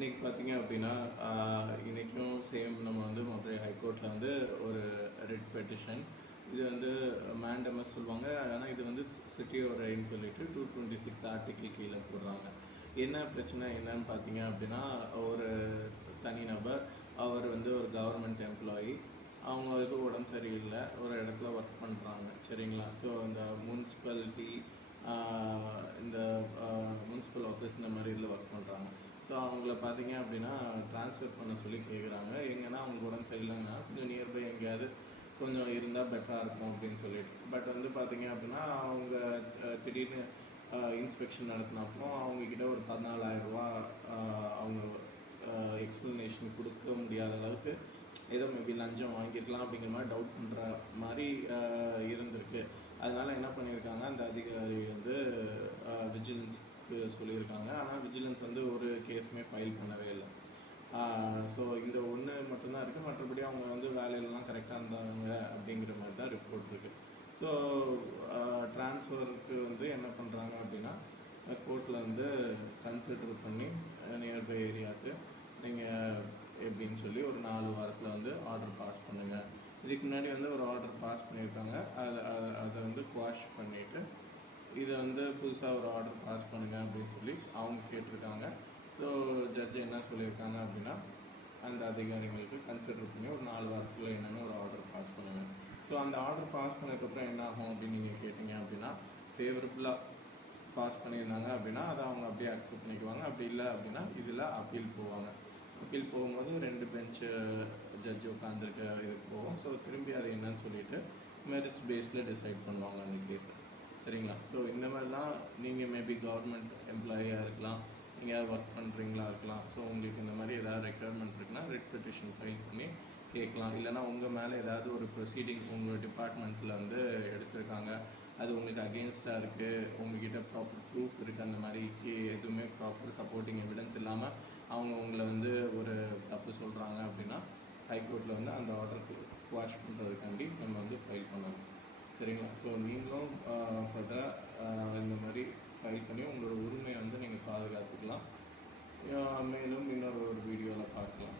இன்றைக்கி பார்த்தீங்க அப்படின்னா இன்றைக்கும் சேம் நம்ம வந்து மதுரை ஹைகோர்ட்டில் வந்து ஒரு ரிட் பெட்டிஷன். இது வந்து மேண்டமஸ் சொல்லுவாங்க. ஆனால் இது வந்து சிட்டியோரைன்னு சொல்லிட்டு 226 ஆர்டிக்கிள் கீழே போடுறாங்க. என்ன பிரச்சனை என்னன்னு பார்த்தீங்க அப்படின்னா, ஒரு தனிநபர் அவர் வந்து ஒரு கவர்மெண்ட் எம்ப்ளாயி. அவங்களுக்கு உடம்பு சரியில்லை, ஒரு இடத்துல ஒர்க் பண்ணுறாங்க. சரிங்களா? ஸோ அந்த முனிசிபாலிட்டி இந்த முனிசிபல் ஆஃபீஸ் இந்த மாதிரி இதில் ஒர்க் பண்ணுறாங்க. ஸோ அவங்கள பார்த்தீங்க அப்படின்னா ட்ரான்ஸ்ஃபர் பண்ண சொல்லி கேட்குறாங்க. எங்கன்னா அவங்களுக்கு உடம்பு சரியில்லைன்னா கொஞ்சம் நியர்பை எங்கேயாவது கொஞ்சம் இருந்தால் பெட்டராக இருக்கும் அப்படின்னு சொல்லிட்டு. பட் வந்து பார்த்தீங்க அப்படின்னா அவங்க திடீர்னு இன்ஸ்பெக்ஷன் நடத்தினப்போ அவங்கக்கிட்ட ஒரு 14,000 அவங்க எக்ஸ்ப்ளனேஷன் கொடுக்க முடியாத அளவுக்கு ஏதோ மேபி லஞ்சம் வாங்கியிருக்கலாம் அப்படிங்கிற மாதிரி டவுட் பண்ணுற மாதிரி இருந்திருக்கு. அதனால் என்ன பண்ணியிருக்காங்க, அந்த அதிகாரி வந்து விஜிலன்ஸ்க்கு சொல்லியிருக்காங்க. ஆனால் விஜிலன்ஸ் வந்து ஒரு கேஸுமே ஃபைல் பண்ணவே இல்லை. ஸோ இந்த ஒன்று மட்டும்தான் இருக்குது. மற்றபடி அவங்க வந்து வேலையிலலாம் கரெக்டாக இருந்தாங்க அப்படிங்கிற மாதிரி தான் ரிப்போர்ட் இருக்குது. ஸோ ட்ரான்ஸ்ஃபருக்கு வந்து என்ன பண்ணுறாங்க அப்படின்னா, கோர்ட்டில் வந்து கன்சிடர் பண்ணி நியர்பை ஏரியாவுக்கு நீங்கள் எப்படின்னு சொல்லி ஒரு 4 வாரத்தில் வந்து ஆர்டர் பாஸ் பண்ணுங்கள். இதுக்கு முன்னாடி வந்து ஒரு ஆர்டர் பாஸ் பண்ணியிருக்காங்க. அதை வந்து குவாஷ் பண்ணிவிட்டு இதை வந்து புதுசாக ஒரு ஆர்டர் பாஸ் பண்ணுங்கள் அப்படின்னு சொல்லி அவங்க கேட்டிருக்காங்க. ஸோ ஜட்ஜ் என்ன சொல்லியிருக்காங்க அப்படின்னா, அந்த அதிகாரிகளுக்கு கன்சிடர் பண்ணி ஒரு 4 வாரத்துக்குள்ளே என்னென்னு ஒரு ஆர்டர் பாஸ் பண்ணுங்கள். ஸோ அந்த ஆர்டர் பாஸ் பண்ணதுக்கப்புறம் என்ன ஆகும் அப்படின்னு நீங்கள் கேட்டிங்க அப்படின்னா, ஃபேவரபுளாக பாஸ் பண்ணியிருந்தாங்க அப்படின்னா அதை அவங்க அப்படியே அக்செப்ட் பண்ணிக்குவாங்க. அப்படி இல்லை அப்படின்னா இதில் அப்பீல் போவாங்க. அப்பீல் போகும்போது 2 பெஞ்சு ஜட்ஜ் உட்காந்துருக்க இதுக்கு போகும். ஸோ திரும்பி அது என்னன்னு சொல்லிவிட்டு மெரிட்ஸ் பேஸில் டிசைட் பண்ணுவாங்க அந்த கேஸை. சரிங்களா? ஸோ இந்த மாதிரிலாம் நீங்கள் மேபி கவர்மெண்ட் எம்ப்ளாயியாக இருக்கலாம், எங்கேயாவது ஒர்க் பண்ணுறீங்களா இருக்கலாம். ஸோ உங்களுக்கு இந்த மாதிரி ஏதாவது ரெக்யர்மெண்ட் இருக்குன்னா ரிட் பெட்டிஷன் ஃபைல் பண்ணி கேட்கலாம். இல்லைனா உங்கள் மேலே ஏதாவது ஒரு ப்ரொசீடிங் உங்கள் டிபார்ட்மெண்ட்டில் வந்து எடுத்திருக்காங்க, அது உங்களுக்கு அகெயின்ஸ்டாக இருக்குது, உங்கள்கிட்ட ப்ராப்பர் ப்ரூஃப் இருக்குது, அந்த மாதிரிக்கு எதுவுமே ப்ராப்பர் சப்போர்ட்டிங் எவிடன்ஸ் இல்லாமல் அவங்க உங்களை வந்து ஒரு தப்பு சொல்கிறாங்க அப்படின்னா ஹைகோர்ட்டில் வந்து அந்த ஆர்டருக்கு குவாஷ் பண்ணுறதுக்காண்டி நம்ம வந்து ஃபைல் பண்ணணும். சரிங்களா? ஸோ நீங்களும் ஃபர்தராக இந்த மாதிரி ஃபைல் பண்ணி உங்களோட உரிமையை வந்து நீங்கள் பாதுகாத்துக்கலாம். மேலும் இன்னொரு வீடியோவில் பார்க்கலாம்.